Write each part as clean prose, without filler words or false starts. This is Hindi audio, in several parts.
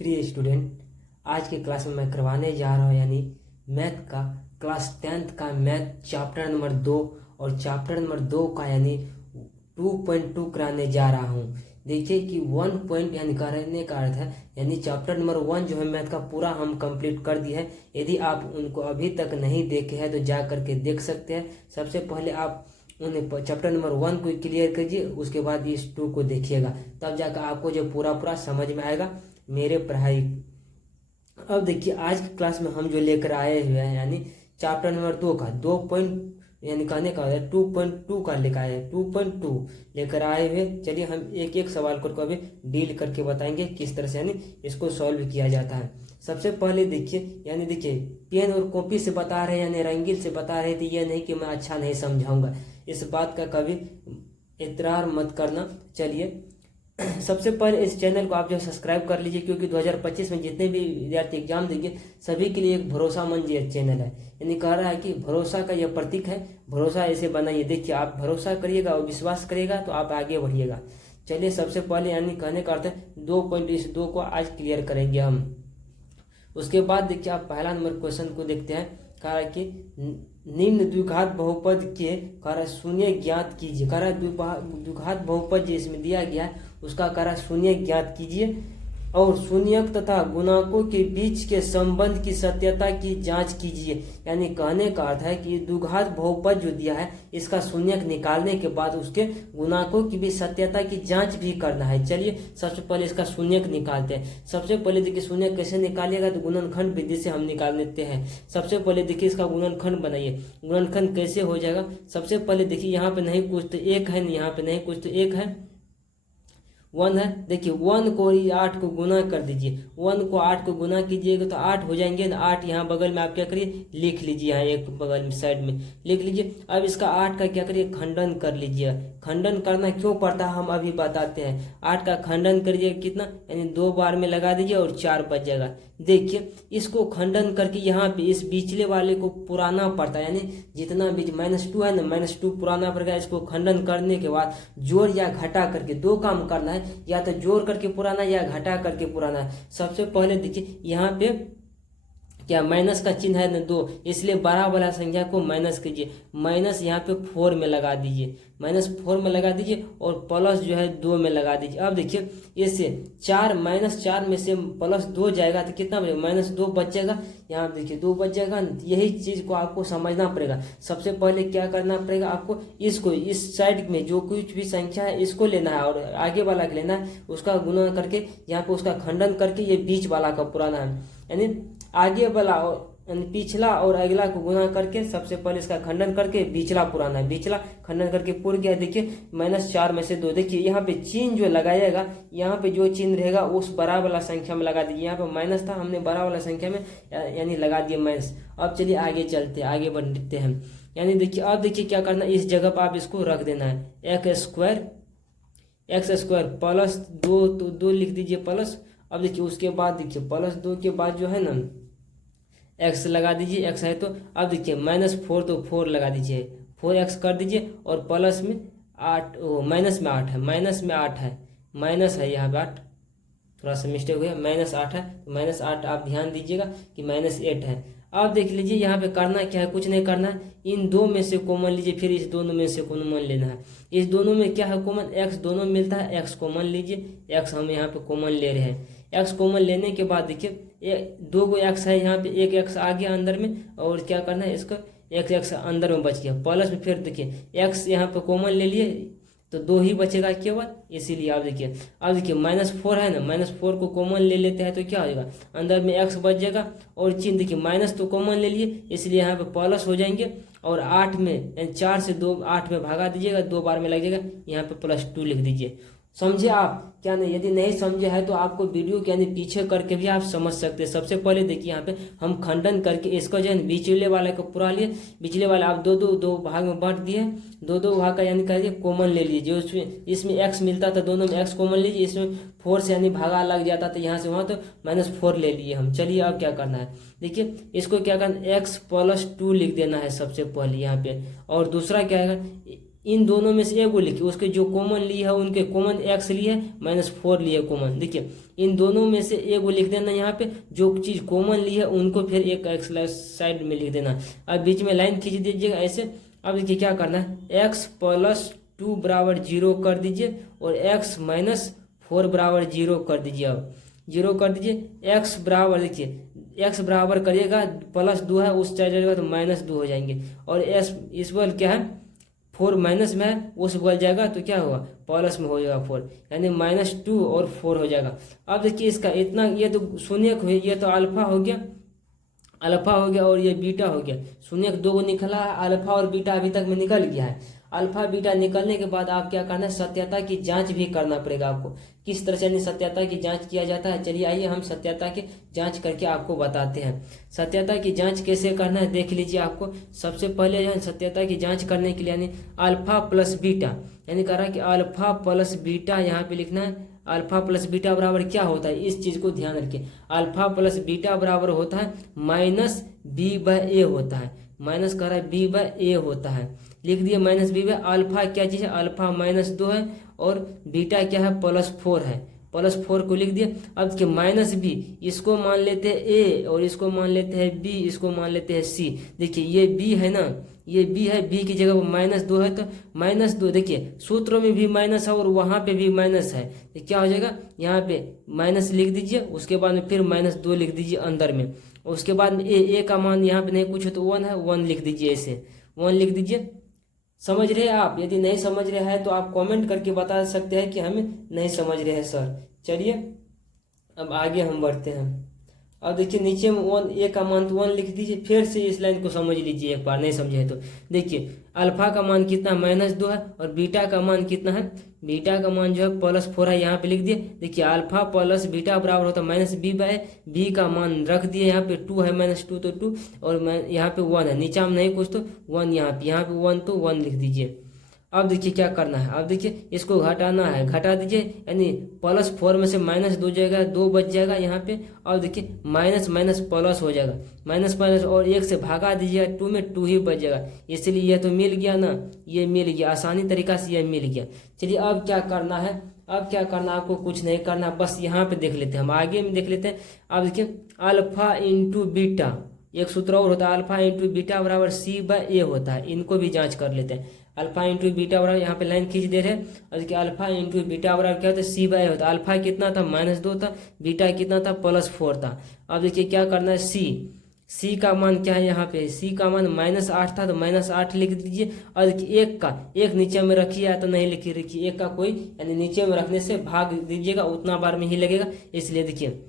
प्रिय स्टूडेंट, आज के क्लास में मैं करवाने जा रहा हूँ यानी मैथ का क्लास 10th का मैथ चैप्टर नंबर 2 और चैप्टर नंबर 2 का यानी 2.2 कराने जा रहा हूँ। देखिए कि 1 पॉइंट यानी करने का अर्थ है यानी चैप्टर नंबर 1 जो है मैथ का पूरा हम कंप्लीट कर दिया है। यदि आप उनको अभी तक नहीं देखे हैं तो जा करके देख सकते हैं। सबसे पहले आप उन चैप्टर नंबर 1 को क्लियर कीजिए, उसके बाद इस 2 को देखिएगा, तब जाकर आपको जो पूरा समझ में आएगा मेरे पढ़ाई। अब देखिए आज की क्लास में हम जो लेकर आए हुए हैं यानी चैप्टर नंबर 2 का 2 पॉइंट यानी कहने का 2.2 का लेकर आए हैं, 2.2 लेकर आए हुए। चलिए हम एक एक सवाल को अभी डील करके बताएंगे किस तरह से यानी इसको सॉल्व किया जाता है। सबसे पहले देखिए यानी देखिए पेन और कॉपी से बता रहे यानी रंगीन से बता रहे थे, ये नहीं कि मैं अच्छा नहीं समझाऊंगा, इस बात का कभी इतरार मत करना। चलिए सबसे पहले इस चैनल को आप जो सब्सक्राइब कर लीजिए, क्योंकि 2025 में जितने भी विद्यार्थी एग्जाम देंगे सभी के लिए एक भरोसामंद ये चैनल है। यानी कह रहा है कि भरोसा का यह प्रतीक है, भरोसा ऐसे बनाइए। देखिए आप भरोसा करिएगा और विश्वास करिएगा तो आप आगे बढ़िएगा। चलिए सबसे पहले यानी कहने का अर्थ है 2 पॉइंट इस 2 को आज क्लियर करेंगे हम। उसके बाद देखिए आप पहला नंबर क्वेश्चन को देखते हैं। कह रहा है कि निम्न द्विघात बहुपद के कारण शून्य ज्ञात कीजिए। कह रहा है द्विघात बहुपद जो इसमें दिया गया है उसका कह रहा है शून्य ज्ञात कीजिए और शून्यक तथा गुणांकों के बीच के संबंध की सत्यता की जांच कीजिए। यानी कहने का अर्थ है कि द्विघात बहुपद जो दिया है इसका शून्यक निकालने के बाद उसके गुणांकों की भी सत्यता की जांच भी करना है। चलिए सबसे पहले इसका शून्यक निकालते हैं। सबसे पहले देखिए शून्यक कैसे निकालिएगा तो गुणनखंड विधि से हम निकाल लेते हैं। सबसे पहले देखिए इसका गुणनखंड बनाइए। गुणनखंड कैसे हो जाएगा, सबसे पहले देखिए यहाँ पे नहीं कुछ तो एक है, यहाँ पे नहीं कुछ तो एक है, 1 है। देखिए 1 को 8 को गुना कर दीजिए, 1 को 8 को गुना कीजिएगा तो 8 हो जाएंगे ना। 8 यहाँ बगल में आप क्या करिए लिख लीजिए, यहाँ एक बगल में साइड में लिख लीजिए। अब इसका 8 का क्या करिए खंडन कर लीजिए। खंडन करना क्यों पड़ता है हम अभी बताते हैं। 8 का खंडन करिए कितना यानी 2 बार में लगा दीजिए और 4 बच जाएगा। देखिए इसको खंडन करके यहाँ पे इस बीचले वाले को पुराना पड़ता है, यानी जितना बीच -2 है ना -2 पुराना पड़ेगा। इसको खंडन करने के बाद जोड़ या घटा करके 2 काम करना है, या तो जोड़ करके पुराना या घटा करके पुराना है। सबसे पहले देखिए यहाँ पे क्या माइनस का चिन्ह है ना 2, इसलिए बड़ा वाला संख्या को माइनस कीजिए। माइनस यहाँ पे 4 में लगा दीजिए, -4 में लगा दीजिए और प्लस जो है 2 में लगा दीजिए। अब देखिए इससे 4 -4 में से +2 जाएगा तो कितना बचेगा -2 बचेगा। यहाँ देखिए 2 बच जाएगा। यही चीज़ को आपको समझना पड़ेगा। सबसे पहले क्या करना पड़ेगा आपको, इसको इस साइड में जो कुछ भी संख्या है इसको लेना है और आगे वाला के लेना है, उसका गुणा करके यहाँ पे उसका खंडन करके ये बीच वाला का पुराना है, यानी आगे वाला और पिछला और अगला को गुना करके सबसे पहले इसका खंडन करके बीचला पुराना है, बीचला खंडन करके पूर गया। देखिए -4 में से 2, देखिए यहाँ पे चिन्ह जो लगाइएगा, यहाँ पे जो चिन्ह रहेगा उस बड़ा वाला संख्या में लगा दीजिए। यहाँ पे माइनस था, हमने बड़ा वाला संख्या में यानी लगा दिया माइनस। अब चलिए आगे चलते आगे बढ़ते हैं। यानी देखिए अब देखिए क्या करना है, इस जगह पर आप इसको रख देना है x² प्लस 2 तो 2 लिख दीजिए प्लस। अब देखिए उसके बाद देखिए +2 के बाद जो है ना x लगा दीजिए, x है तो अब देखिए -4 तो 4 लगा दीजिए, 4x कर दीजिए और प्लस में 8 माइनस में 8 है, माइनस है यहाँ पे 8, थोड़ा सा मिस्टेक हो गया, -8 है तो -8 आप ध्यान दीजिएगा कि -8 है। अब देख लीजिए यहाँ पे करना क्या है, कुछ नहीं करना है, इन 2 में से कॉमन लीजिए, फिर इस दोनों में से कॉमन लेना है। इस दोनों में क्या है कॉमन, x दोनों मिलता है, x कॉमन लीजिए, x हम यहाँ पे कॉमन ले रहे हैं। x कॉमन लेने के बाद देखिए 2 गो x है यहाँ पे, एक x आ गया अंदर में और क्या करना है इसका एक x अंदर में बच गया प्लस में, फिर देखिए x यहाँ पे कॉमन ले लिए तो 2 ही बचेगा केवल, इसीलिए आप देखिए अब देखिए -4 है ना, -4 को कॉमन ले लेते हैं तो क्या हो जाएगा अंदर में x बच जाएगा और चिन्ह देखिए माइनस तो कॉमन ले लिए इसलिए यहाँ पे प्लस हो जाएंगे और 8 में 4 से 2 8 में भागा दीजिएगा, 2 बार में लग जाएगा, यहाँ पे +2 लिख दीजिए। समझे आप क्या नहीं, यदि नहीं समझे है तो आपको वीडियो के यानी पीछे करके भी आप समझ सकते हैं। सबसे पहले देखिए यहाँ पे हम खंडन करके इसको जो है बीचले वाले को पूरा लिए, बीचले वाला आप दो भाग में बांट दिए, 2 भाग का यानी करिए कॉमन ले लीजिए। जो इसमें x मिलता था दोनों में x कॉमन लीजिए, इसमें 4 से यानी भागा लग जाता था यहाँ से वहाँ तो -4 ले लिए हम। चलिए अब क्या करना है, देखिए इसको क्या करना, x + 2 लिख देना है सबसे पहले यहाँ पे, और दूसरा क्या है इन दोनों में से एक को लिखिए, उसके जो कॉमन लिए है उनके कॉमन एक्स लिए है, -4 लिए कॉमन। देखिए इन दोनों में से एक को लिख देना यहाँ पे, जो चीज़ कॉमन ली है उनको फिर एक एक्स साइड में लिख देना। अब बीच में लाइन खींच दीजिएगा ऐसे। अब देखिए क्या करना है, x + 2 = 0 कर दीजिए और x - 4 = 0 कर दीजिए। अब 0 कर दीजिए, x बराबर, देखिए x बराबर करिएगा +2 है उस साइड जाएगा तो -2 हो जाएंगे, और s इस बल क्या है 4 माइनस में है उस बल जाएगा तो क्या होगा प्लस में हो जाएगा 4, यानी -2 और 4 हो जाएगा। अब देखिए इसका इतना, ये तो शून्य, ये तो अल्फा हो गया, अल्फा हो गया और ये बीटा हो गया। शून्य 2 को निकला है, अल्फा और बीटा अभी तक में निकल गया है। अल्फा बीटा निकलने के बाद आप क्या करना है, सत्यता की जांच भी करना पड़ेगा आपको। किस तरह से सत्यता की जांच किया जाता है, चलिए आइए हम सत्यता की जांच करके आपको बताते हैं। सत्यता की जांच कैसे करना है देख लीजिए। आपको सबसे पहले जो है सत्यता की जांच करने के लिए यानी अल्फा प्लस बीटा, यानी कह रहा है कि अल्फा प्लस बीटा यहाँ पे लिखना है। अल्फा प्लस बीटा बराबर क्या होता है, इस चीज को ध्यान रखिए। अल्फा प्लस बीटा बराबर होता है -b/a होता है, माइनस कह रहा है b/a होता है, लिख दिए -b/। अल्फा क्या चीज़ है, अल्फा -2 है और बीटा क्या है +4 है, +4 को लिख दिए। अब देखिए -b, इसको मान लेते हैं a और इसको मान लेते हैं b, इसको मान लेते हैं c। देखिए ये b है ना, ये b है, b की जगह -2 है तो -2, देखिए सूत्रों में भी माइनस है और वहाँ पे भी माइनस है, तो क्या हो जाएगा यहाँ पे माइनस लिख दीजिए, उसके बाद में फिर -2 लिख दीजिए अंदर में। उसके बाद में a का मान यहाँ पे नहीं कुछ हो तो 1 है, 1 लिख दीजिए, ऐसे 1 लिख दीजिए। समझ रहे हैं आप? यदि नहीं समझ रहे हैं तो आप कमेंट करके बता सकते हैं कि हमें नहीं समझ रहे हैं सर। चलिए अब आगे हम बढ़ते हैं। अब देखिए नीचे में 1, a का मान 1 लिख दीजिए। फिर से इस लाइन को समझ लीजिए एक बार, नहीं समझे तो। देखिए अल्फा का मान कितना -2 है और बीटा का मान कितना है, बीटा का मान जो है +4 है, यहाँ पे लिख दिए। देखिए अल्फा प्लस बीटा बराबर होता है -b/, b का मान रख दिए यहाँ पे 2 है, -2 तो 2 और यहाँ पे 1 है, नीचा में नहीं कुछ तो 1 यहाँ पे 1 तो 1 लिख दीजिए। अब देखिए क्या करना है, अब देखिए इसको घटाना है, घटा दीजिए, यानी +4 में से -2 जाएगा, 2 बच जाएगा यहाँ पे। अब देखिए माइनस माइनस प्लस हो जाएगा, माइनस माइनस और 1 से भागा दीजिएगा, 2 में 2 ही बच जाएगा, इसलिए यह तो मिल गया ना, ये मिल गया, आसानी तरीका से यह मिल गया। चलिए अब क्या करना है, अब क्या करना, आपको कुछ नहीं करना, बस यहाँ पे देख लेते हैं, हम आगे में देख लेते हैं। अब देखिए अल्फा इंटू बीटा, एक सूत्र और होता है, अल्फा इंटू बीटा बराबर c/a होता है, इनको भी जांच कर लेते हैं। अल्फा इंटू बीटा बराबर, यहाँ पे लाइन खींच दे रहे हैं, और देखिए अल्फा इंटू बीटा बराबर क्या होता है, c/a होता है। अल्फा कितना था -2 था, बीटा कितना था +4 था। अब देखिए क्या करना है, c का मान क्या है, यहाँ पे c का मान -8 था तो -8 लिख दीजिए। और देखिए 1 नीचे में रखिए या तो नहीं लिखिए, रखिए 1 का कोई, यानी नीचे में रखने से भाग दीजिएगा, उतना बार में ही लगेगा, इसलिए देखिए।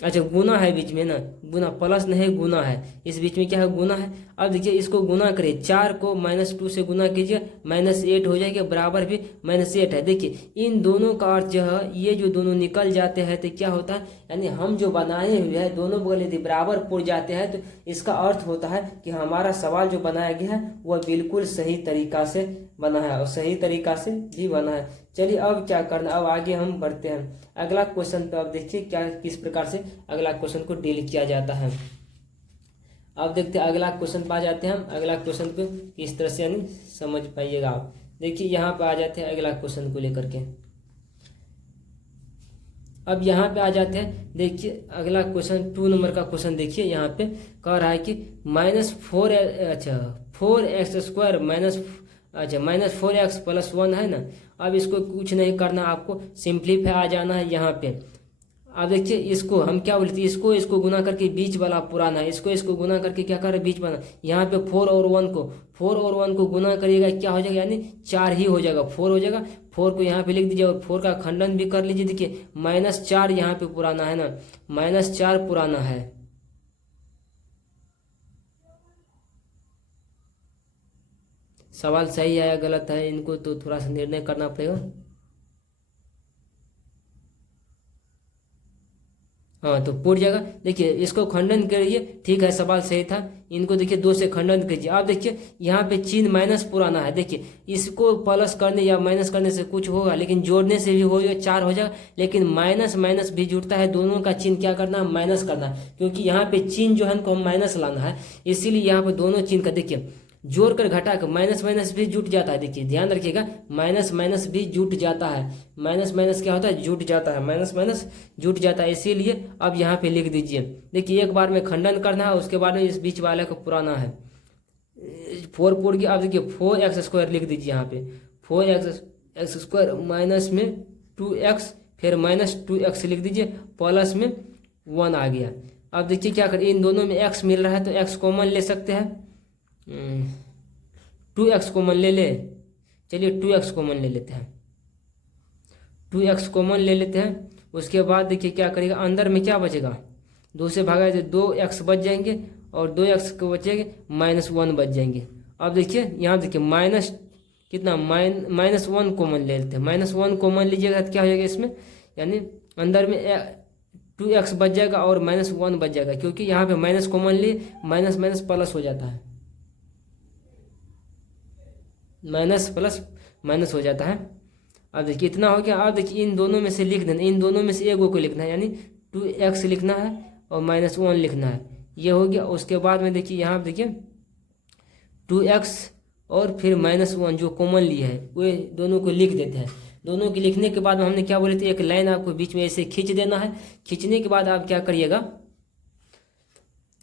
अच्छा गुना है बीच में ना, गुना, प्लस नहीं गुना है, इस बीच में क्या है गुना है। अब देखिए इसको गुना करिए, 4 को -2 से गुना कीजिए, -8 हो जाएगा, बराबर भी -8 है। देखिए इन दोनों का अर्थ जो है, ये जो दोनों निकल जाते हैं तो क्या होता है, यानी हम जो बनाए हुए हैं दोनों बगल यदि बराबर पुर जाते हैं तो इसका अर्थ होता है कि हमारा सवाल जो बनाया गया है वह बिल्कुल सही तरीका से बना है और सही तरीका से भी बना है। चलिए अब क्या करना, अब आगे हम बढ़ते हैं अगला क्वेश्चन पे। अब देखिए क्या किस प्रकार से अगला क्वेश्चन को डील किया जाता है। अब देखते हैं अगला क्वेश्चन पे आ जाते हैं हम, अगला क्वेश्चन को किस तरह से यानी समझ पाइएगा आप। देखिए यहाँ पे आ जाते हैं अगला क्वेश्चन को लेकर के। अब यहाँ पे आ जाते हैं, देखिए अगला क्वेश्चन 2 नंबर का क्वेश्चन देखिए, यहाँ पे कह रहा है कि -4x + 1 है ना। अब इसको कुछ नहीं करना, आपको सिंप्लीफाई आ जाना है यहाँ पे। अब देखिए इसको हम क्या बोलते हैं, इसको गुना करके बीच वाला पुराना है, इसको गुना करके क्या कर रहे बीच वाला। यहाँ पे 4 और 1 को गुना करिएगा, क्या हो जाएगा, यानी 4 ही हो जाएगा, 4 हो जाएगा। 4 को यहाँ पे लिख दीजिए और 4 का खंडन भी कर लीजिए। देखिए -4 यहाँ पे पुराना है ना, -4 पुराना है। सवाल सही है या गलत है, इनको तो थोड़ा सा निर्णय करना पड़ेगा। हाँ तो पूरी जगह देखिए इसको खंडन करिए, ठीक है सवाल सही था। इनको देखिए 2 से खंडन कीजिए। अब देखिए यहाँ पे चिन्ह माइनस पुराना है, देखिए इसको प्लस करने या माइनस करने से कुछ होगा, लेकिन जोड़ने से भी हो जाएगा, 4 हो जाएगा। लेकिन माइनस माइनस भी जुड़ता है, दोनों का चिन्ह क्या करना है, माइनस करना है, क्योंकि यहाँ पे चिन्ह जो है हमको माइनस लाना है, इसीलिए यहाँ पे दोनों चिन्ह का देखिए जोड़ कर घटा कर माइनस माइनस भी जुट जाता है। देखिए ध्यान रखिएगा, माइनस माइनस भी जुट जाता है। माइनस माइनस क्या होता है? जुट जाता है। माइनस माइनस जुट जाता है, इसीलिए अब यहाँ पे लिख दीजिए। देखिए एक बार में खंडन करना है, उसके बाद में इस बीच वाले को पुराना है। 4 की अब देखिए 4x² लिख दीजिए यहाँ पे। 4x² माइनस में 2x, फिर -2x लिख दीजिए, प्लस में 1 आ गया। अब देखिए क्या करें, इन दोनों में x मिल रहा है तो x कॉमन ले सकते हैं। 2x कॉमन ले ले, चलिए 2x कॉमन ले लेते हैं। 2x कॉमन ले लेते हैं। उसके बाद देखिए क्या करेगा, अंदर में क्या बचेगा, 2 से भागा तो 2x बच जाएंगे, और 2x को बचेंगे -1 बच जाएंगे। अब देखिए यहाँ देखिए माइनस कितना, -1 कॉमन ले लेते हैं। -1 कॉमन लीजिएगा तो क्या हो जाएगा इसमें, यानी अंदर में 2x बच जाएगा और -1 बच जाएगा, क्योंकि यहाँ पे माइनस कॉमन लिए, माइनस माइनस प्लस हो जाता है, माइनस प्लस माइनस हो जाता है। अब देखिए इतना हो गया। अब देखिए इन दोनों में से लिख देना, इन दोनों में से एक को लिखना है, यानी 2x लिखना है और -1 लिखना है, ये हो गया। उसके बाद में देखिए यहाँ देखिए 2x और फिर -1 जो कॉमन लिया है वे दोनों को लिख देते हैं। दोनों के लिखने के बाद में हमने क्या बोले थे, एक लाइन आपको बीच में ऐसे खींच देना है। खींचने के बाद आप क्या करिएगा,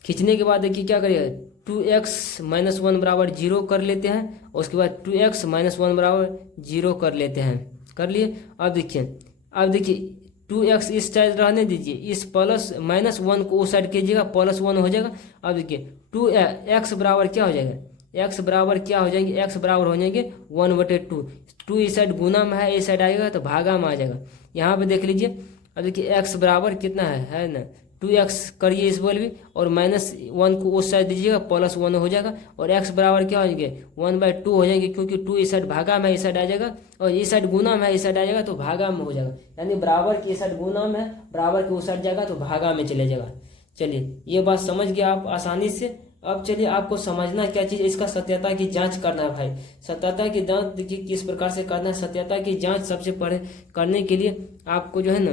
खींचने के बाद देखिए क्या करिएगा, 2x -1 बराबर 0 कर लेते हैं, और उसके बाद 2x -1 बराबर 0 कर लेते हैं। कर लिए। अब देखिए 2x इस साइड रहने दीजिए, इस -1 को उस साइड कीजिएगा, +1 हो जाएगा। अब देखिए 2x बराबर क्या हो जाएगा, x बराबर क्या हो जाएंगे, x बराबर हो जाएंगे 1/2। 2 इस साइड गुना में है, इस साइड आएगा तो भागा में आ जाएगा। यहाँ पे देख लीजिए। अब देखिए x बराबर कितना है ना, 2x करिए इस बोल भी, और -1 को उस साइड दीजिएगा, +1 हो जाएगा। और x बराबर क्या हो जाएंगे, 1/2 हो जाएंगे, क्योंकि 2 इस साइड भागा में इस साइड आ जाएगा, और इस साइड गुना में इस साइड आ जाएगा तो भागा में हो जाएगा। यानी बराबर की इस साइड गुना में, बराबर के उस साइड जाएगा तो भागा में चले जाएगा। चलिए ये बात समझ गया आप आसानी से। अब चलिए आपको समझना क्या चीज़, इसका सत्यता की जांच करना है भाई। सत्यता की जांच देखिए किस प्रकार से करना है। सत्यता की जांच सबसे पहले करने के लिए आपको जो है ना,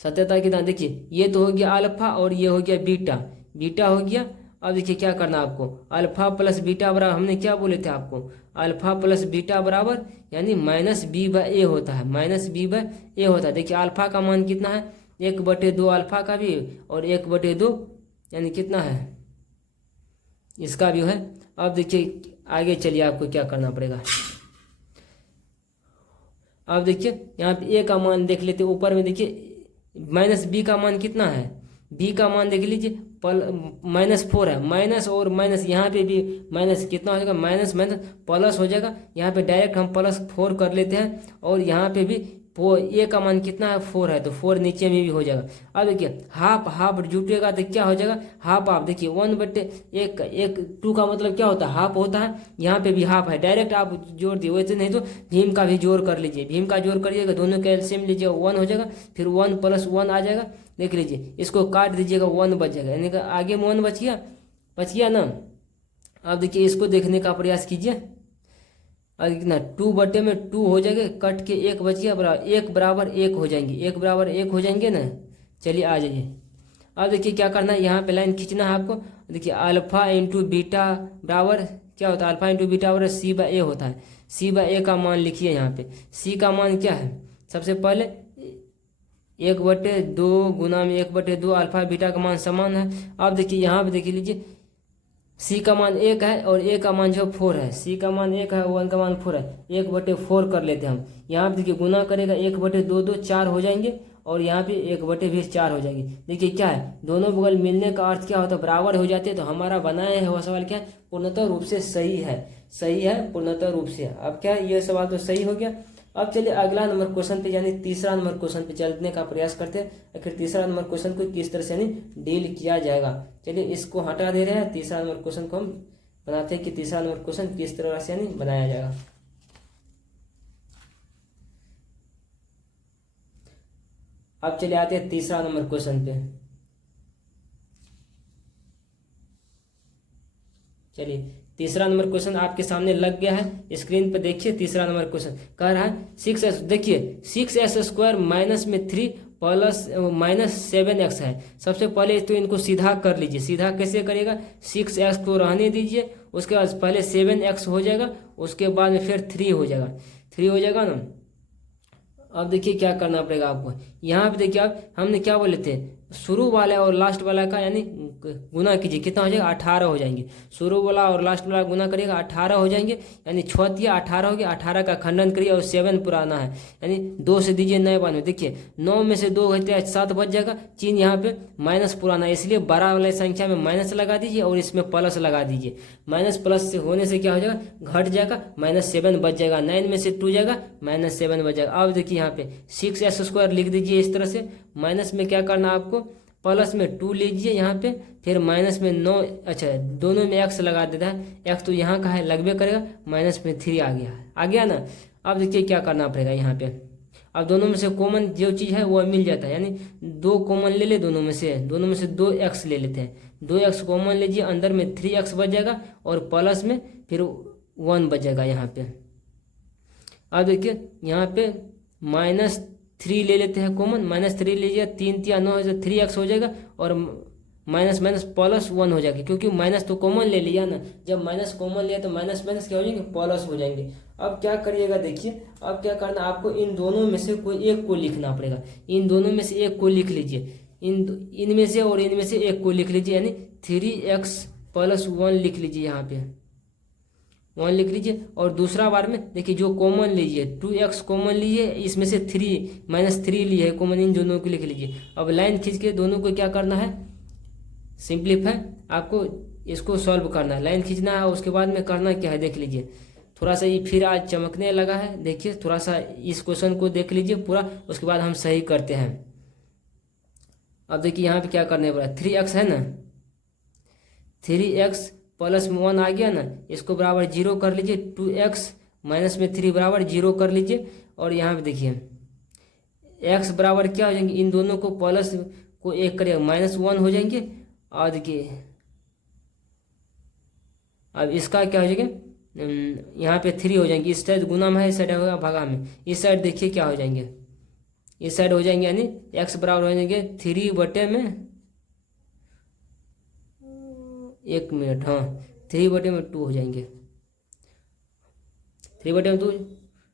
सत्यता की जांच देखिए, ये तो हो गया अल्फा और ये हो गया बीटा, बीटा हो गया। अब देखिए क्या करना है आपको, अल्फा प्लस बीटा बराबर, हमने क्या बोले थे आपको, अल्फा प्लस बीटा बराबर यानी -b/a होता है, -b/a होता है। देखिए अल्फा का मान कितना है, 1/2 अल्फा का भी, और 1/2 यानी कितना है इसका भी है। अब देखिए आगे चलिए आपको क्या करना पड़ेगा। अब देखिए यहाँ पे a का मान देख लेते, ऊपर में देखिए -b का मान कितना है, b का मान देख लीजिए, -4 है। माइनस और माइनस यहाँ पे भी माइनस कितना हो जाएगा, माइनस माइनस प्लस हो जाएगा। यहाँ पे डायरेक्ट हम +4 कर लेते हैं, और यहाँ पे भी a का मान कितना है, 4 है, तो 4 नीचे में भी हो जाएगा। अब देखिए हाफ हाफ जुटेगा तो क्या हो जाएगा, हाफ हाफ। देखिए 1/1 2 का मतलब क्या होता है, हाफ होता है। यहाँ पे भी हाफ है, डायरेक्ट आप जोड़ दिए, वैसे नहीं तो भीम का भी जोड़ कर लीजिए। भीम का जोड़ करिएगा, दोनों का एलसीएम लीजिएगा, 1 हो जाएगा, फिर 1 + 1 आ जाएगा। देख लीजिए इसको काट दीजिएगा, 1 बच जाएगा, यानी कि आगे में 1 बच गया ना। अब देखिए इसको देखने का प्रयास कीजिए, और कितना 2/2 हो जाएगा, कट के 1 बच गया, बराबर 1 बराबर 1 हो जाएंगे, 1 बराबर 1 हो जाएंगे ना। चलिए आ जाइए। अब देखिए क्या करना है, यहाँ पे लाइन खींचना है आपको। देखिए अल्फा इंटू बीटा बराबर क्या होता है, अल्फा इंटू बीटा बराबर c/a होता है। c/a का मान लिखिए यहाँ पे। c का मान क्या है, सबसे पहले 1/2 गुना में 1/2, अल्फा बीटा का मान समान है। अब देखिए यहाँ पे देख लीजिए, c का मान 1 है और a का मान जो 4 है। c का मान 1 है, 1 का मान 4 है, 1/4 कर लेते हैं हम। यहाँ पे देखिए गुना करेगा, 1/2 4 हो जाएंगे, और यहाँ पे 1/4 हो जाएंगे। देखिए क्या है, दोनों बगल मिलने का अर्थ क्या होता है, बराबर हो जाते हैं। तो हमारा बनाया है वह सवाल क्या है, पूर्णतः रूप से सही है, सही है पूर्णतः रूप से। अब क्या है, ये सवाल तो सही हो गया। अब चलिए अगला नंबर क्वेश्चन पे, यानी तीसरा नंबर क्वेश्चन पे चलने का प्रयास करते हैं। आखिर तीसरा नंबर क्वेश्चन को किस तरह से यानी डील किया जाएगा। चलिए इसको हटा दे रहे हैं, तीसरा नंबर क्वेश्चन को हम बनाते हैं कि तीसरा नंबर क्वेश्चन किस तरह से यानी बनाया जाएगा। अब चलिए आते हैं तीसरा नंबर क्वेश्चन पे। चलिए तीसरा नंबर क्वेश्चन आपके सामने लग गया है, स्क्रीन पे देखिए। तीसरा नंबर क्वेश्चन कह रहा है 6s, देखिए 6s² माइनस में 3 प्लस -7x है। सबसे पहले तो इनको सीधा कर लीजिए। सीधा कैसे करिएगा, 6x को रहने दीजिए, उसके बाद पहले 7x हो जाएगा, उसके बाद में फिर 3 हो जाएगा, 3 हो जाएगा ना। अब देखिए क्या करना पड़ेगा आपको, यहाँ पे देखिए आप हमने क्या बोले थे, शुरू वाला और लास्ट वाला का यानी गुना कीजिए, कितना हो जाएगा 18 हो जाएंगे। शुरू वाला और लास्ट वाला गुना करिएगा 18 हो जाएंगे, यानी 6 18 हो गया। 18 का खंडन करिए और 7 पुराना है, यानी 2 से दीजिए नए बाद में। देखिए 9 में से 2 घटे 7 बच जाएगा, चिन्ह यहाँ पे माइनस पुराना है, इसलिए 12 वाले संख्या में माइनस लगा दीजिए और इसमें प्लस लगा दीजिए। माइनस प्लस से होने से क्या हो जाएगा, घट जाएगा, -7 बच जाएगा। 9 में से 2 जाएगा, -7 बच जाएगा। अब देखिए यहाँ पे 6x² लिख दीजिए इस तरह से। माइनस में क्या करना आपको, प्लस में 2 लीजिए यहाँ पे, फिर माइनस में 9, अच्छा दोनों में x लगा देता है, x तो यहाँ का है लगभग करेगा, माइनस में 3 आ गया ना। अब देखिए क्या करना पड़ेगा यहाँ पे, अब दोनों में से कॉमन जो चीज़ है वो मिल जाता है, यानी 2 कॉमन ले ले दोनों में से 2x ले लेते हैं। 2x कॉमन लीजिए, अंदर में 3x बच जाएगा और प्लस में फिर 1 बच जाएगा यहाँ पे। अब देखिए यहाँ पे -3 ले लेते हैं कॉमन, -3 लीजिए, 3 3 9 से 3x हो जाएगा और माइनस माइनस प्लस 1 हो जाएगा, क्योंकि माइनस तो कॉमन ले लिया ना। जब माइनस कॉमन लिया तो माइनस माइनस क्या हो जाएंगे, प्लस हो जाएंगे। अब क्या करिएगा देखिए, अब क्या करना आपको, इन दोनों में से कोई एक को लिखना पड़ेगा। इन दोनों में से एक को लिख लीजिए, इनमें से और इनमें से एक को लिख लीजिए, यानी 3x + 1 लिख लीजिए, यहाँ पे 1 लिख लीजिए। और दूसरा बार में देखिए जो कॉमन लीजिए, 2x कॉमन लीजिए, इसमें से -3 लिए है कॉमन, इन दोनों को लिख लीजिए। अब लाइन खींच के दोनों को क्या करना है, सिंप्लीफाई, आपको इसको सॉल्व करना है, लाइन खींचना है। उसके बाद में करना क्या है देख लीजिए, थोड़ा सा ये फिर आज चमकने लगा है, देखिए थोड़ा सा इस क्वेश्चन को देख लीजिए पूरा, उसके बाद हम सही करते हैं। अब देखिए यहाँ पे क्या करने पड़ा, 3x है ना, 3x + 1 आ गया ना, इसको बराबर 0 कर लीजिए। 2x माइनस में 3 बराबर 0 कर लीजिए। और यहाँ पे देखिए x बराबर क्या हो जाएंगे, इन दोनों को प्लस को एक करिएगा, -1 हो जाएंगे। और देखिए अब इसका क्या हो जाएगा, यहाँ पे 3 हो जाएंगे, इस साइड गुना में है, इस साइड होगा भागा में। इस साइड देखिए क्या हो जाएंगे, इस साइड हो जाएंगे, यानी x बराबर हो जाएंगे 3 बटे में 1 मिनट, हाँ 3 बटे में 2 हो जाएंगे, 3 बटे में 2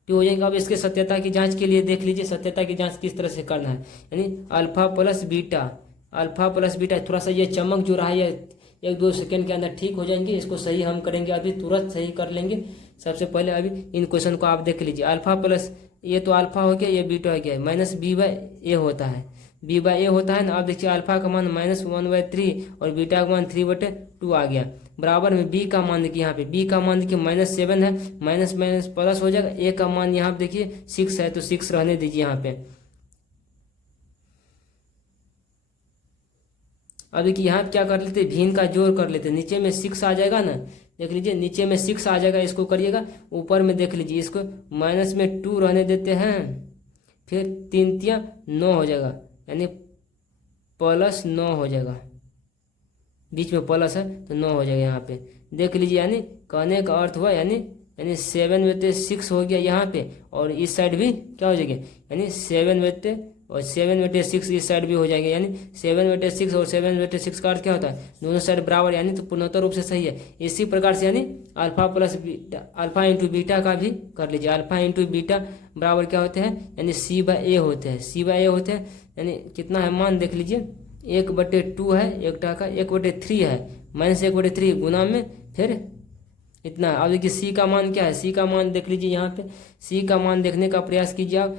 हो जाएंगे। अब इसके सत्यता की जांच के लिए देख लीजिए, सत्यता की जांच किस तरह से करना है, यानी अल्फा प्लस बीटा, थोड़ा सा ये चमक जो रहा है ये 1-2 सेकंड के अंदर ठीक हो जाएंगे। इसको सही हम करेंगे, अभी तुरंत सही कर लेंगे। सबसे पहले अभी इन क्वेश्चन को आप देख लीजिए, अल्फा प्लस, ये तो अल्फा हो गया, ये बीटा हो गया, -b/a होता है, b/a होता है ना। अब देखिए अल्फा का मान -1/3 और बीटा का मान 3/2 आ गया। बराबर में b का मान देखिए, यहाँ पे b का मान देखिए -7 है, माइनस माइनस प्लस हो जाएगा। a का मान यहाँ पे देखिए 6 है, तो 6 रहने दीजिए यहाँ पे। अब देखिए यहाँ पे क्या कर लेते, भिन्न का जोड़ कर लेते, नीचे में 6 आ जाएगा ना, देख लीजिए नीचे में 6 आ जाएगा, इसको करिएगा। ऊपर में देख लीजिए, इसको माइनस में 2 रहने देते हैं, फिर 3 3 9 हो जाएगा, यानी +9 हो जाएगा, बीच में प्लस है तो 9 हो जाएगा यहाँ पे, देख लीजिए। यानी कहने का अर्थ हुआ, यानी 7/6 हो गया यहाँ पे, और इस साइड भी क्या हो जाएगा, यानी 7/6 इस साइड भी हो जाएंगे, यानी 7/6 और 7/6 का अर्थ क्या होता है, दोनों साइड बराबर, यानी तो पूर्णोत्तर रूप से सही है। इसी प्रकार से यानी अल्फा इंटू बीटा का भी कर लीजिए। अल्फा इंटू बीटा बराबर क्या होते हैं, यानी c/a होते हैं, यानी कितना है मान देख लीजिए, 1/2 है, 1/3 है, -1/3 गुना में फिर इतना। अब देखिए c का मान क्या है, c का मान देख लीजिए, यहाँ पे c का मान देखने का प्रयास कीजिए आप,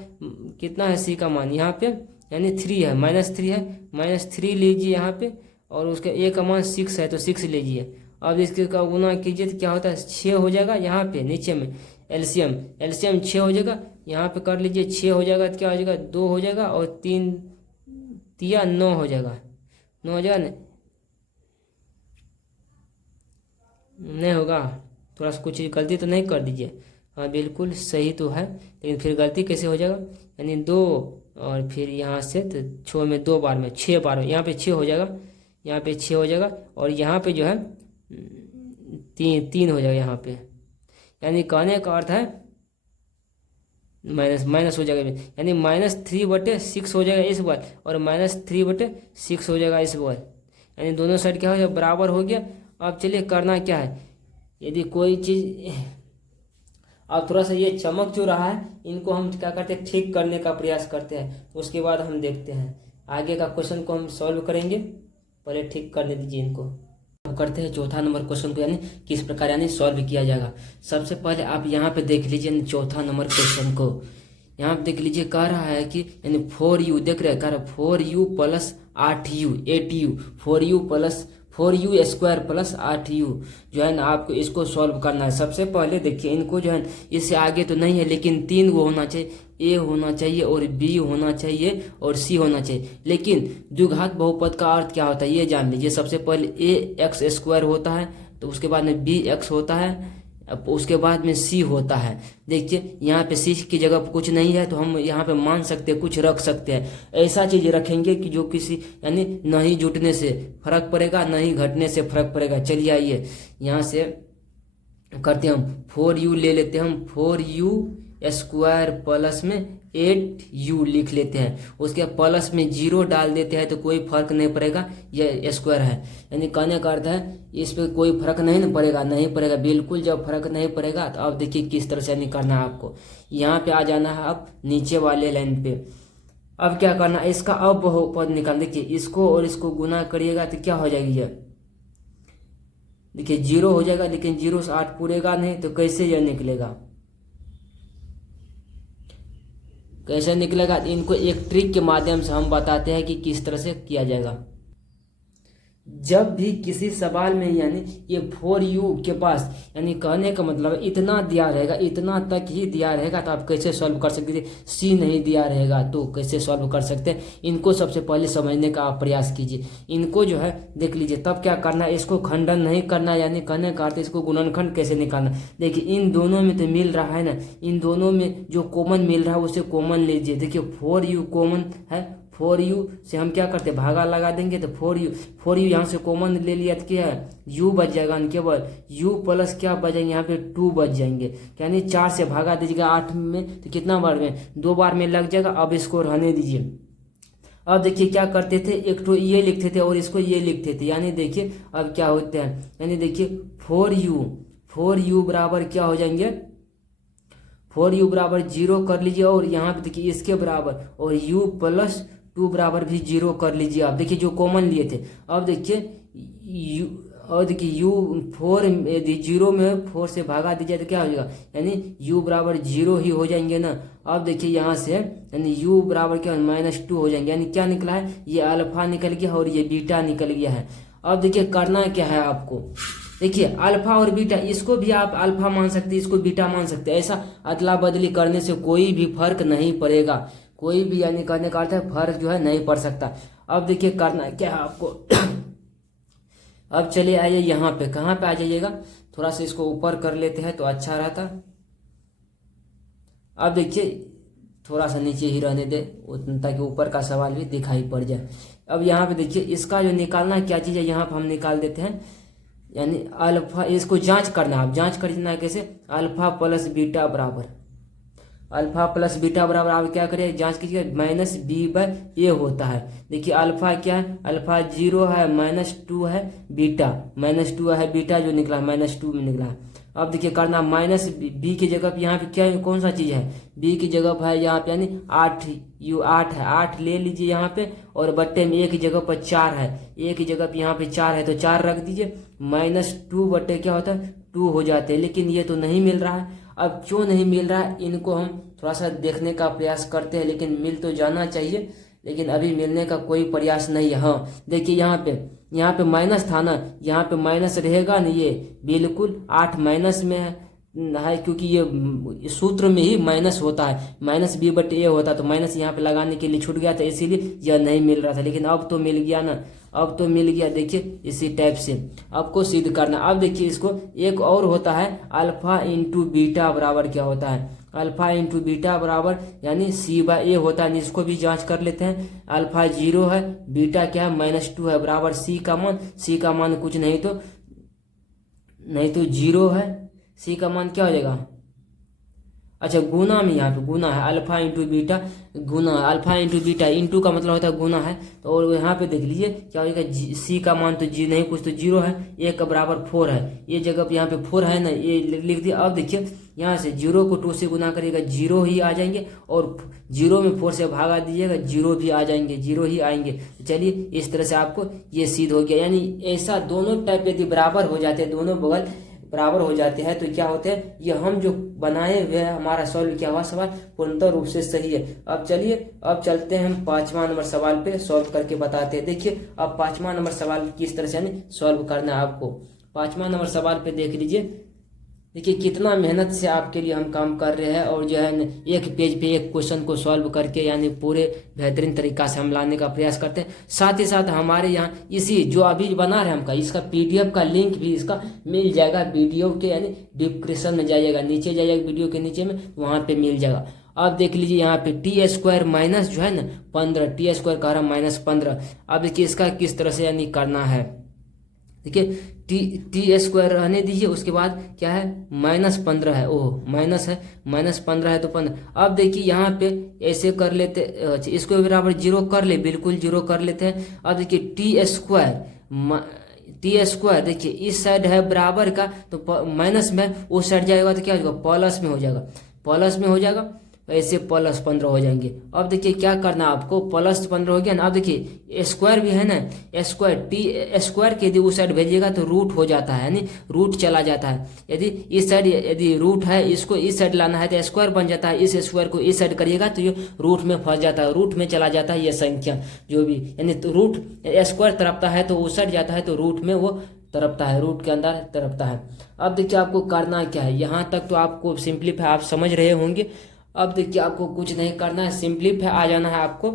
कितना है c का मान यहाँ पे, यानी 3 है, -3 है, -3 लीजिए यहाँ पे, और उसका a का मान 6 है तो 6 लीजिए। अब इसके का गुना कीजिए तो क्या होता है, 6 हो जाएगा। यहाँ पे नीचे में एलसीएम 6 हो जाएगा, यहाँ पे कर लीजिए, 6 हो जाएगा तो क्या हो जाएगा, 2 हो जाएगा, और 3 3 9 हो जाएगा, 9 हो जाएगा, नहीं होगा, थोड़ा सा कुछ गलती तो नहीं कर दीजिए, हाँ बिल्कुल सही तो है, लेकिन फिर गलती कैसे हो जाएगा, यानी 2 और फिर यहाँ से तो 6 में 2 बार में 6 बार में, यहाँ पे 6 हो जाएगा, यहाँ पे 6 हो जाएगा, और यहाँ पे जो है 3 हो जाएगा यहाँ पे, यानी कहने का अर्थ है माइनस हो जाएगा, यानी -3/6 हो जाएगा इस बार, और -3/6 हो जाएगा इस बार, यानी दोनों साइड क्या हो जाएगा, बराबर हो गया। अब चलिए करना क्या है, यदि कोई चीज़ अब थोड़ा सा ये चमक जो रहा है, इनको हम क्या करते हैं, ठीक करने का प्रयास करते हैं। तो उसके बाद हम देखते हैं आगे का क्वेश्चन को हम सॉल्व करेंगे। पहले ठीक करने दीजिए इनको। हम करते हैं चौथा नंबर क्वेश्चन को, यानी किस प्रकार यानी सॉल्व किया जाएगा। सबसे पहले आप यहाँ पे देख लीजिए चौथा नंबर क्वेश्चन को। यहाँ पे देख लीजिए, कह रहा है कि यानी 4u, देख रहे हैं, कह रहा है 4u plus 8u 8u 4u square plus 8u जो है ना, आपको इसको सॉल्व करना है। सबसे पहले देखिए इनको जो है, इससे आगे तो नहीं है लेकिन 3 गो होना चाहिए, a होना चाहिए और b होना चाहिए और c होना चाहिए। लेकिन द्विघात बहुपद का अर्थ क्या होता है ये जान लीजिए। सबसे पहले a x स्क्वायर होता है, तो उसके बाद में b x होता है, अब उसके बाद में c होता है। देखिए यहाँ पे c की जगह पर कुछ नहीं है, तो हम यहाँ पे मान सकते हैं, कुछ रख सकते हैं। ऐसा चीज रखेंगे कि जो किसी यानी न ही जुटने से फर्क पड़ेगा, न ही घटने से फर्क पड़ेगा। चलिए आइए यहाँ से करते हैं हम 4u ले लेते हैं हम, 4u स्क्वायर प्लस में 8u लिख लेते हैं। उसके प्लस में 0 डाल देते हैं तो कोई फर्क नहीं पड़ेगा, ये स्क्वायर है। यानी कहने का अर्थ है इस पे कोई फर्क नहीं पड़ेगा, नहीं पड़ेगा बिल्कुल। जब फर्क नहीं पड़ेगा तो अब देखिए किस तरह से यानी करना है आपको। यहाँ पे आ जाना है अब नीचे वाले लाइन पे। अब क्या करना है, इसका अब बहुपद निकाल। देखिए इसको और इसको गुना करिएगा तो क्या हो जाएगी, ये देखिए 0 हो जाएगा, लेकिन 0 से 8 पूरेगा नहीं, तो कैसे यह निकलेगा, कैसे निकलेगा। इनको एक ट्रिक के माध्यम से हम बताते हैं कि किस तरह से किया जाएगा। जब भी किसी सवाल में यानी ये 4u के पास यानी कहने का मतलब इतना दिया रहेगा, इतना तक ही दिया रहेगा, तो आप कैसे सॉल्व कर सकते हैं। c नहीं दिया रहेगा तो कैसे सॉल्व कर सकते हैं। इनको सबसे पहले समझने का आप प्रयास कीजिए। इनको जो है देख लीजिए, तब क्या करना है, इसको खंडन नहीं करना, यानी कहने का अर्थ इसको गुणनखंड कैसे निकालना। देखिए इन दोनों में तो मिल रहा है ना, इन दोनों में जो कॉमन मिल रहा है उसे कॉमन लीजिए। देखिए 4u कॉमन है, 4u से हम क्या करते हैं, भागा लगा देंगे, तो 4u यहाँ से कॉमन ले लिया तो क्या है, u बच जाएगा। केवल u प्लस क्या बच जाएंगे, यहाँ पे 2 बच जाएंगे। यानी 4 से भागा दीजिएगा 8 में, तो कितना बार में, 2 बार में लग जाएगा। अब इसको रहने दीजिए। अब देखिए क्या करते थे, एक तो ये लिखते थे और इसको ये लिखते थे। यानी देखिए अब क्या होते हैं, यानी देखिए 4u बराबर क्या हो जाएंगे, 4u बराबर 0 कर लीजिए, और यहाँ पे देखिए इसके बराबर, और u प्लस 2 बराबर भी 0 कर लीजिए। आप देखिए जो कॉमन लिए थे। अब देखिए u, और देखिए u 4 यदि 0 में 4 से भागा दीजिए तो क्या हो जाएगा, यानी u बराबर 0 ही हो जाएंगे ना। अब देखिए यहाँ से यानी u बराबर क्या -2 हो जाएंगे। यानी क्या निकला है, ये अल्फा निकल गया और ये बीटा निकल गया है। अब देखिए करना क्या है आपको, देखिए अल्फा और बीटा, इसको भी आप अल्फा मान सकते हैं, इसको बीटा मान सकते हैं। ऐसा अदला बदली करने से कोई भी फर्क नहीं पड़ेगा, कोई भी यानी कहने का अर्थ है फर्क जो है नहीं पड़ सकता। अब देखिए करना क्या है आपको अब चलिए आइए यहाँ पे, कहाँ पे आ जाइएगा, थोड़ा सा इसको ऊपर कर लेते हैं तो अच्छा रहता। अब देखिए थोड़ा सा नीचे ही रहने दे ताकि ऊपर का सवाल भी दिखाई पड़ जाए। अब यहाँ पे देखिए इसका जो निकालना क्या चीज़ है, यहाँ पे हम निकाल देते हैं। यानी अल्फा, इसको जांच करना है, आप जांच करना है कैसे, अल्फा प्लस बीटा बराबर, अल्फा प्लस बीटा बराबर आप क्या करिए, जांच कीजिए, -b/a होता है। देखिए अल्फा क्या है, अल्फा 0 है, -2 है, बीटा -2 है, बीटा जो निकला -2 में निकला है। अब देखिए करना माइनस b की जगह पे यहाँ पे क्या कौन सा चीज़ है, b की जगह पर है यहाँ पे यानी 8 है, 8 ले लीजिए यहाँ पे, और बट्टे में a की जगह पर 4 है, a की जगह पे यहाँ पे 4 है तो 4 रख दीजिए। -2 बट्टे क्या होता है 2 हो जाते हैं, लेकिन ये तो नहीं मिल रहा है। अब क्यों नहीं मिल रहा है, इनको हम थोड़ा सा देखने का प्रयास करते हैं, लेकिन मिल तो जाना चाहिए, लेकिन अभी मिलने का कोई प्रयास नहीं है। हाँ देखिए यहाँ पे माइनस था ना, यहाँ पे माइनस रहेगा ना, ये बिल्कुल 8 माइनस में है, क्योंकि ये सूत्र में ही माइनस होता है, -b/a होता, तो माइनस यहाँ पे लगाने के लिए छूट गया था, इसीलिए यह नहीं मिल रहा था। लेकिन अब तो मिल गया ना, अब तो मिल गया। देखिए इसी टाइप से आपको सिद्ध करना। अब देखिए इसको एक और होता है, अल्फा इंटू बीटा बराबर क्या होता है, अल्फा इंटू बीटा बराबर यानी c/a होता है। इसको भी जांच कर लेते हैं। अल्फा 0 है, बीटा क्या है -2 है, बराबर c का मान कुछ नहीं तो 0 है, c का मान क्या हो जाएगा, अच्छा गुना में यहाँ पे गुना है, अल्फा इंटू बीटा गुना, अल्फा इंटू बीटा, इंटू का मतलब होता है गुना है। तो और यहाँ पे देख लीजिए क्या होगा, सी का मान तो जी नहीं कुछ तो जीरो है, ए का बराबर 4 है, ये जगह पे यहाँ पे 4 है ना, ये लिख दिया। अब देखिए यहाँ से 0 को 2 से गुना करिएगा, 0 ही आ जाएंगे, और 0 में 4 से भागा दीजिएगा, 0 भी आ जाएंगे, 0 ही आएंगे। तो चलिए इस तरह से आपको ये सिद्ध हो गया। यानी ऐसा दोनों टाइप यदि बराबर हो जाते हैं, दोनों बगल बराबर हो जाते हैं, तो क्या होते हैं, ये हम जो बनाए हुए हैं हमारा सॉल्व किया हुआ सवाल पूर्णतः रूप से सही है। अब चलिए अब चलते हैं हम 5वां नंबर सवाल पे सॉल्व करके बताते हैं। देखिए अब 5वां नंबर सवाल किस तरह से यानी सॉल्व करना है आपको। 5वां नंबर सवाल पे देख लीजिए, देखिए कितना मेहनत से आपके लिए हम काम कर रहे हैं, और जो है एक पेज पे एक क्वेश्चन को सॉल्व करके यानी पूरे बेहतरीन तरीका से हम लाने का प्रयास करते हैं। साथ ही साथ हमारे यहाँ इसी जो अभी बना रहे हैं हमका, इसका पीडीएफ का लिंक भी इसका मिल जाएगा वीडियो के यानी डिस्क्रिप्शन में जाइएगा, नीचे जाइएगा वीडियो के नीचे में, वहाँ पे मिल जाएगा। अब देख लीजिए यहाँ पे t² माइनस जो है ना 15, t² का रहा -15। अब देखिए इसका किस तरह से यानी करना है। देखिए t² रहने दीजिए, उसके बाद क्या है -15 है, ओह माइनस है, -15 है तो 15। अब देखिए यहाँ पे ऐसे कर लेते, इसको बराबर 0 कर ले, बिल्कुल 0 कर लेते हैं। अब देखिए t² देखिए इस साइड है बराबर का, तो माइनस में उस साइड जाएगा तो क्या हो जाएगा, प्लस में हो जाएगा, प्लस में हो जाएगा, ऐसे +15 हो जाएंगे। अब देखिए क्या करना है आपको, +15 हो गया ना। अब देखिए स्क्वायर भी है ना, t² के यदि उस साइड भेजिएगा तो रूट हो जाता है, यानी रूट चला जाता है। यदि इस साइड यदि रूट है, इसको इस साइड लाना है तो स्क्वायर बन जाता है, इस स्क्वायर को इस साइड करिएगा तो ये रूट में फंस जाता है, रूट में चला जाता है ये संख्या जो भी, यानी तो रूट स्क्वायर तरफता है तो उस साइड जाता है तो रूट में वो तरफता है, रूट के अंदर तरफता है। अब देखिए आपको करना क्या है, यहाँ तक तो आपको सिंपलीफाई आप समझ रहे होंगे। अब देखिए आपको कुछ नहीं करना है, सिंपलीफाई आ जाना है आपको।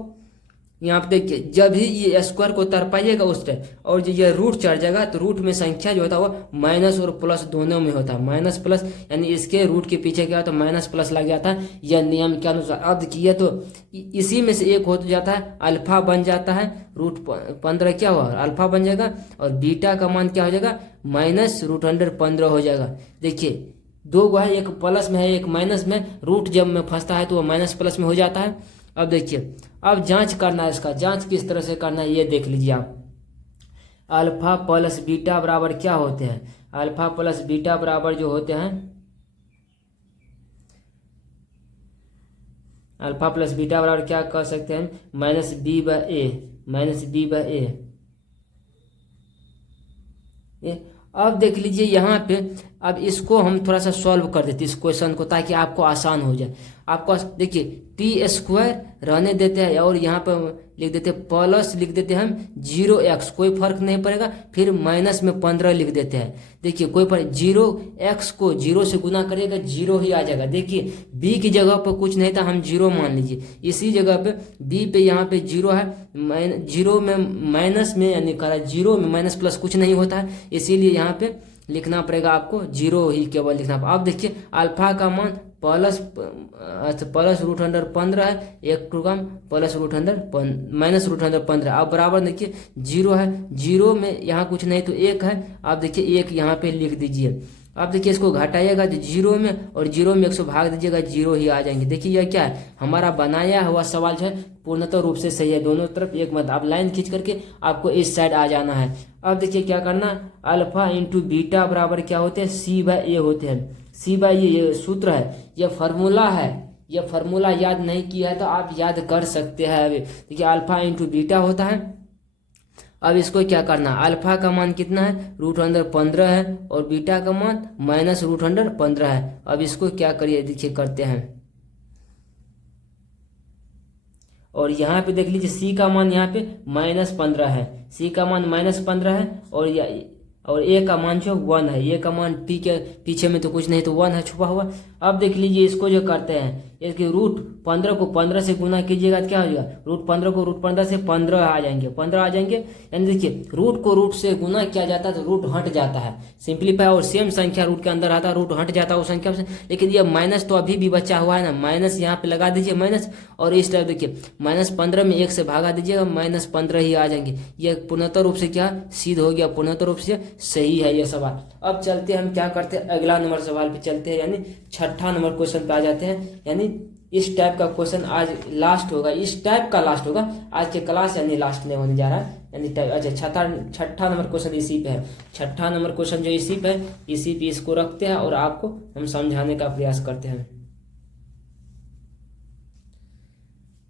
यहाँ पे देखिए जब ही ये स्क्वायर को तरपाइएगा उस टाइम, और जो ये रूट चढ़ जाएगा तो रूट में संख्या जो होता है वो माइनस और प्लस दोनों में होता है, माइनस प्लस, यानी इसके रूट के पीछे क्या होता है माइनस प्लस लग जाता है, यह नियम के अनुसार। अब देखिए तो इसी में से एक हो जाता है, अल्फा बन जाता है, √15 क्या हुआ अल्फा बन जाएगा, और बीटा का मान क्या हो जाएगा -√15 हो जाएगा। देखिए दो गो है, एक प्लस में है एक माइनस में, रूट जब में फंसता है तो वो माइनस प्लस में हो जाता है। अब देखिए अब जांच करना है, इसका जांच किस तरह से करना है ये देख लीजिए आप। अल्फा प्लस बीटा बराबर क्या होते हैं, अल्फा प्लस बीटा बराबर जो होते हैं, अल्फा प्लस बीटा बराबर क्या कर सकते हैं, -b/a। अब देख लीजिए यहाँ पे, अब इसको हम थोड़ा सा सॉल्व कर देते इस क्वेश्चन को, ताकि आपको आसान हो जाए। आपको देखिए t² रहने देते हैं, और यहाँ पर लिख देते हैं प्लस, लिख देते हैं हम 0x, कोई फर्क नहीं पड़ेगा, फिर माइनस में 15 लिख देते हैं। देखिए कोई फर्क, 0x को 0 से गुना करेगा 0 ही आ जाएगा। देखिए b की जगह पर कुछ नहीं था, हम 0 मान लीजिए, इसी जगह पे b पे यहाँ पे 0 है, 0 में माइनस में यानी करा 0 में माइनस प्लस कुछ नहीं होता है, इसीलिए यहाँ पे लिखना पड़ेगा आपको 0 ही केवल लिखना। अब देखिए अल्फा का मान +√15 है, एक टू कम -√15। अब बराबर देखिए 0 है, 0 में यहाँ कुछ नहीं तो 1 है। आप देखिए 1 यहाँ पे लिख दीजिए। अब देखिए इसको घटाइएगा तो 0 में, और 0 में 1 से भाग दीजिएगा, 0 ही आ जाएंगे। देखिए यह क्या है, हमारा बनाया हुआ सवाल जो है पूर्णतः रूप से सही है, दोनों तरफ एक मत। आप लाइन खींच करके आपको इस साइड आ जाना है। अब देखिए क्या करना, अल्फा इंटू बीटा बराबर क्या होते हैं, c/a होते हैं। c/a ये सूत्र है, यह फार्मूला है, यह फार्मूला याद नहीं किया है तो आप याद कर सकते हैं। अभी देखिए अल्फा इंटू बीटा होता है। अब इसको क्या करना, अल्फा का मान कितना है √15 है, और बीटा का मान -√15 है। अब इसको क्या करिए, देखिए करते हैं, और यहाँ पे देख लीजिए c का मान यहाँ पे -15 है, c का मान -15 है, और a का मान जो 1 है, a का मान t के पीछे में तो कुछ नहीं तो 1 है छुपा हुआ। अब देख लीजिए इसको जो करते हैं, इसके रूट 15 को 15 से गुना कीजिएगा तो क्या हो जाएगा, रूट 15 को रूट 15 से 15 आ जाएंगे, 15 आ जाएंगे। यानी देखिए रूट को रूट से गुना किया जाता है तो रूट हट जाता है, सिंपलीफाई, और सेम संख्या रूट के अंदर आता है, रूट हट जाता है उस संख्या से। लेकिन ये माइनस तो अभी भी बचा हुआ है ना, माइनस यहाँ पे लगा दीजिए माइनस, और इस टाइप देखिए -15 में 1 से भागा दीजिएगा, -15 ही आ जाएंगे। ये पूर्णतः रूप से क्या सिद्ध हो गया, पूर्णतः रूप से सही है ये सवाल। अब चलते हैं हम क्या करते हैं, अगला नंबर सवाल पे चलते हैं, यानी छठा नंबर क्वेश्चन पे आ जाते हैं। यानी इस टाइप का क्वेश्चन आज लास्ट होगा, इस टाइप का लास्ट होगा आज के क्लास, यानी लास्ट नहीं होने जा रहा है, यानी टाइप। अच्छा छठा नंबर क्वेश्चन इसी पे है, छठा नंबर क्वेश्चन जो इसी पे है, इसी पे इसको रखते हैं और आपको हम समझाने का प्रयास करते हैं।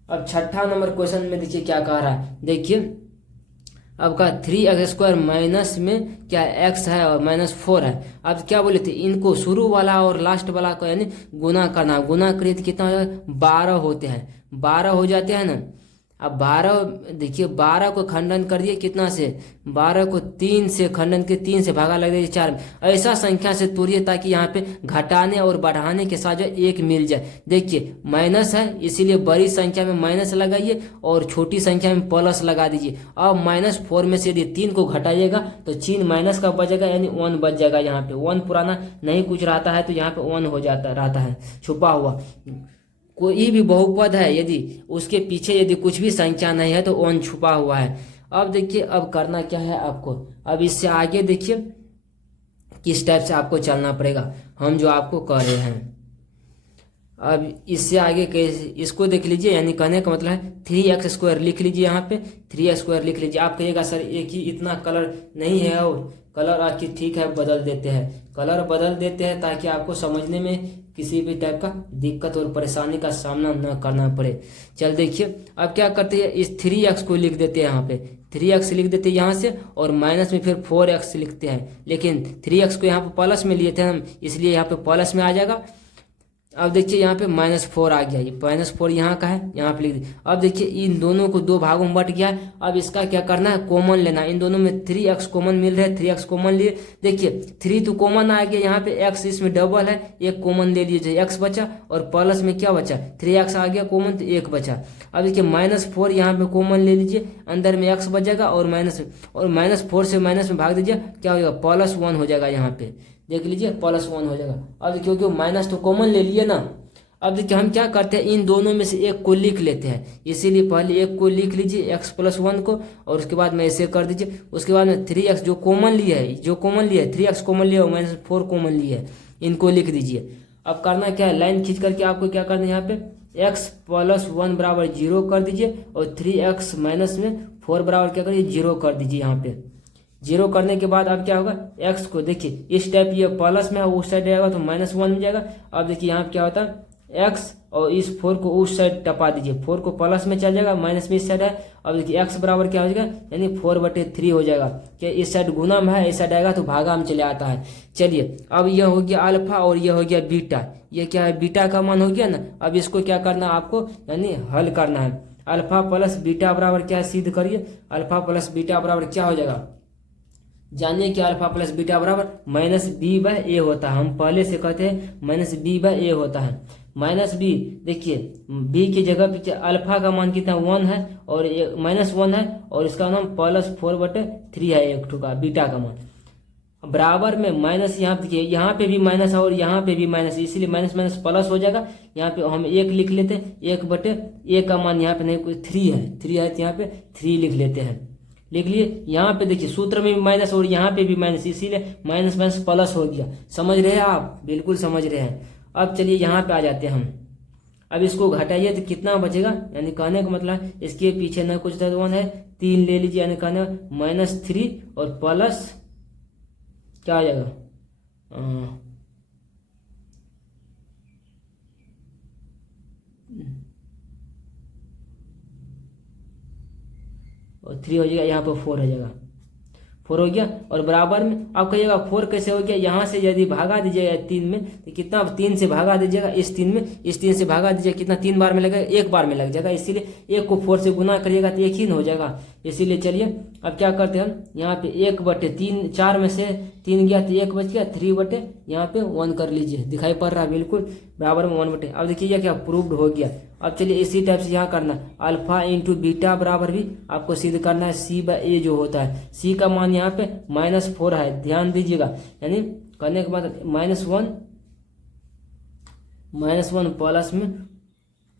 अब छठा नंबर क्वेश्चन में देखिए क्या कह रहा है, देखिए अब का 3x² माइनस में क्या x है और -4 है। अब क्या बोले थे, इनको शुरू वाला और लास्ट वाला को यानी गुना करना, गुना करिए तो कितना हो जाएगा, 12 होते हैं, 12 हो जाते हैं ना। अब 12 देखिए 12 को खंडन कर दिए कितना से, 12 को 3 से खंडन के 3 से भागा लग जाए 4 में। ऐसा संख्या से तोड़िए ताकि यहाँ पे घटाने और बढ़ाने के साथ जो एक मिल जाए। देखिए माइनस है इसीलिए बड़ी संख्या में माइनस लगाइए और छोटी संख्या में प्लस लगा दीजिए। अब -4 में से यदि 3 को घटाइएगा तो चिन्ह माइनस का बचेगा, यानी 1 बच जाएगा। यहाँ पे 1 पुराना नहीं कुछ रहता है तो यहाँ पे 1 हो जाता रहता है छुपा हुआ। कोई भी बहुपद है यदि उसके पीछे यदि कुछ भी संख्या नहीं है तो 1 छुपा हुआ है। अब देखिए अब करना क्या है आपको, अब इससे आगे देखिए किस टाइप से आपको चलना पड़ेगा, हम जो आपको कह रहे हैं। अब इससे आगे कैसे इसको देख लीजिए, यानी कहने का मतलब है 3x² लिख लीजिए, यहाँ पे 3x² लिख लीजिए। आप कहिएगा सर एक ही इतना कलर नहीं है, और कलर आपकी ठीक है बदल देते हैं, कलर बदल देते हैं ताकि आपको समझने में किसी भी टाइप का दिक्कत और परेशानी का सामना न करना पड़े। चल देखिए अब क्या करते हैं, इस 3x को लिख देते हैं, यहाँ पे 3x लिख देते हैं यहाँ से, और माइनस में फिर 4x लिखते हैं। लेकिन 3x को यहाँ पे प्लस में लिए थे हम, इसलिए यहाँ पे प्लस में आ जाएगा। अब देखिए यहाँ पे -4 आ गया, ये -4 यहाँ का है, यहाँ पे लिख दिया। अब देखिए इन दोनों को 2 भागों में बट गया है। अब इसका क्या करना है, कॉमन लेना। इन दोनों में 3x कॉमन मिल रहा है, 3x कॉमन लिए। देखिए 3 तो कॉमन आ गया, यहाँ पे x इसमें डबल है, एक कॉमन ले लीजिए, x बचा, और प्लस में क्या बचा 3x आ गया कॉमन तो 1 बचा। अब देखिए -4 यहाँ पे कॉमन ले लीजिए, अंदर में x बचेगा और -4 से माइनस में भाग दीजिए, क्या हो जाएगा +1 हो जाएगा। यहाँ पे देख लीजिए +1 हो जाएगा। अब क्योंकि माइनस तो कॉमन ले लिए ना, अब देखिए हम क्या करते हैं, इन दोनों में से एक को लिख लेते हैं, इसीलिए पहले एक को लिख लीजिए x + 1 को, और उसके बाद में ऐसे कर दीजिए। उसके बाद में 3x जो कॉमन लिया है, 3x कॉमन लिया और -4 कॉमन लिया है, इनको लिख दीजिए। अब करना क्या है, लाइन खींच करके आपको क्या करना है, यहाँ पे x + 1 बराबर 0 कर दीजिए, और 3x माइनस में 4 बराबर क्या करिए 0 कर दीजिए। यहाँ पे 0 करने के बाद अब क्या होगा, x को देखिए इस टाइप ये प्लस में है, उस साइड जाएगा तो -1 में जाएगा। अब देखिए यहाँ क्या होता है, x और इस 4 को उस साइड टपा दीजिए, 4 को प्लस में चल जाएगा, माइनस में इस साइड है। अब देखिए x बराबर क्या हो जाएगा, यानी 4/3 हो जाएगा, कि इस साइड गुना में है, इस साइड आएगा तो भागा में चले आता है। चलिए अब यह हो गया अल्फा और यह हो गया बीटा, ये क्या है बीटा का मान हो गया ना। अब इसको क्या करना आपको, यानी हल करना है। अल्फा प्लस बीटा बराबर क्या सिद्ध करिए, अल्फा प्लस बीटा बराबर क्या हो जाएगा, जानिए कि अल्फा प्लस बीटा बराबर -b/a होता है। हम पहले से कहते हैं -b/a होता है। -b देखिए b की जगह पे अल्फा का मान कितना 1 है और -1 है, और इसका नाम +4/3 है, एक ठुका बीटा का मान बराबर में माइनस। यहाँ देखिए यहाँ पे भी माइनस है और यहाँ पे भी माइनस, इसीलिए माइनस माइनस प्लस हो जाएगा। यहाँ पे हम 1 लिख लेते हैं, 1/a का मान यहाँ पे नहीं, कोई 3 है तो यहाँ पे 3 लिख लेते हैं, लिख लिए। यहाँ पे देखिए सूत्र में भी माइनस और यहाँ पे भी माइनस, इसीलिए माइनस माइनस प्लस हो गया। समझ रहे हैं आप, बिल्कुल समझ रहे हैं। अब चलिए यहाँ पे आ जाते हैं हम, अब इसको घटाइए तो कितना बचेगा, यानी कहने का मतलब इसके पीछे न कुछ था 1 है, 3 ले लीजिए, यानी कहने -3 और प्लस क्या आ जाएगा और 3 हो जाएगा, यहाँ पर 4 हो जाएगा, 4 हो गया। और बराबर में आप कहिएगा 4 कैसे हो गया, यहाँ से यदि भागा दीजिएगा 3 में तो कितना, 3 से भागा दीजिएगा इस 3 में, इस 3 से भागा दीजिएगा कितना, 3 बार में लगेगा, 1 बार में लग जाएगा, इसीलिए 1 को 4 से गुना करिएगा तो 1 ही हो जाएगा। इसीलिए चलिए अब क्या करते हैं हम, यहाँ पे 1/3 4 में से 3 गया तो 1 बच गया, 3 बटे यहाँ पे 1 कर लीजिए, दिखाई पड़ रहा है बिल्कुल बराबर में 1 बटे। अब देखिए क्या प्रूव्ड हो गया। अब चलिए इसी टाइप से यहाँ करना, अल्फा इंटू बीटा बराबर भी आपको सिद्ध करना है C/A जो होता है। C का मान यहाँ पे -4 है, ध्यान दीजिएगा, यानी करने के बाद -1 प्लस में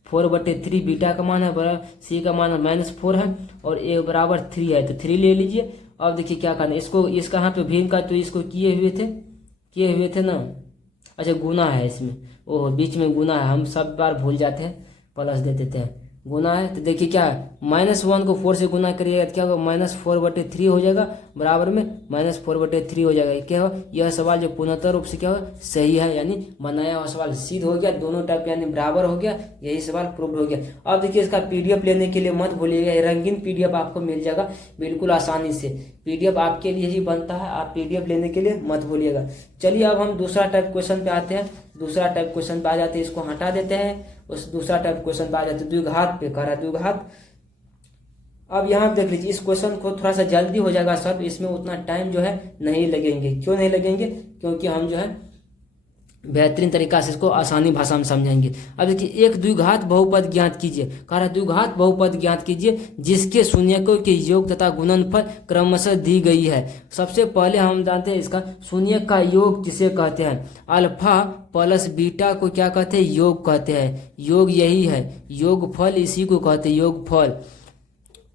4/3 बीटा का मान है बराबर, C का मान -4 है और A बराबर 3 है, तो 3 ले लीजिए। अब देखिए क्या करना है, इसको इसका यहाँ पे भीम का तो इसको किए हुए थे ना, अच्छा गुना है इसमें, ओह बीच में गुना है, हम सब बार भूल जाते हैं, प्लस दे देते हैं, गुना है। तो देखिए क्या है, -1 को 4 से गुना करिएगा तो क्या होगा, -4/3 हो जाएगा, बराबर में -4/3 हो जाएगा। क्या हो, यह सवाल जो पूर्णतः रूप से क्या हो सही है, यानी बनाया हुआ सवाल सिद्ध हो गया, दोनों टाइप यानी बराबर हो गया, यही सवाल प्रूव हो गया। अब देखिए इसका PDF लेने के लिए मत भूलिएगा, ये रंगीन PDF आपको मिल जाएगा बिल्कुल आसानी से, PDF आपके लिए ही बनता है, आप PDF लेने के लिए मत भूलिएगा। चलिए अब हम दूसरा टाइप क्वेश्चन पे आते हैं, दूसरा टाइप क्वेश्चन पे आ जाते हैं, इसको हटा देते हैं, उस दूसरा टाइप क्वेश्चन पे आ जाते हैं, द्विघात पे कर रहा है, द्विघात। अब यहाँ देख लीजिए, इस क्वेश्चन को थोड़ा सा जल्दी हो जाएगा सर, इसमें उतना टाइम जो है नहीं लगेंगे। क्यों नहीं लगेंगे, क्योंकि हम जो है बेहतरीन तरीका से इसको आसानी भाषा में समझेंगे। अब देखिए, एक द्विघात बहुपद ज्ञात कीजिए, कह रहा द्विघात बहुपद ज्ञात कीजिए जिसके शून्यकों के योग तथा गुणनफल क्रमशः दी गई है। सबसे पहले हम जानते हैं इसका शून्यक का योग किसे कहते हैं, अल्फा प्लस बीटा को क्या कहते हैं, योग कहते हैं, योग यही है, योगफल इसी को कहते हैं, योगफल।